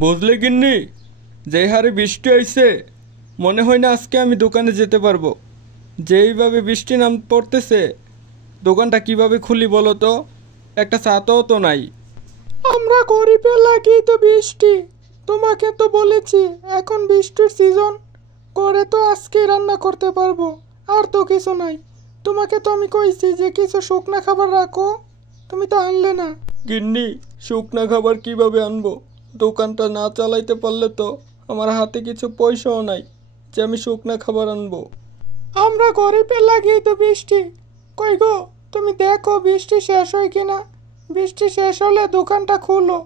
বুঝলে গিন্নি, যে হারে বৃষ্টি হয়েছে মনে হয় না আজকে আমি দোকানে যেতে পারবো। যেইভাবে বৃষ্টি নাম পড়তেছে দোকানটা কিভাবে খুলি বলো তো? একটা ছাতাও তো নাই। আমরা গরিবের লাগেই তো বৃষ্টি। তোমাকে তো বলেছি এখন বৃষ্টির সিজন, করে তো আজকে রান্না করতে পারবো, আর তো কিছু নাই। তোমাকে তো আমি কইছি যে কিছু শুকনা খাবার রাখো, তুমি তো আনলে না। গিন্নি, শুকনা খাবার কিভাবে আনবো? দোকানটা না চালাইতে পারলে তো আমার হাতে কিছু পয়সাও নাই যে আমি শুকনা খাবার আনবো। আমরা গরিবের লাগেই তো বৃষ্টি। কই গো, তুমি দেখো বৃষ্টি শেষ হয় কিনা। বৃষ্টি শেষ হলে দোকানটা খুলো।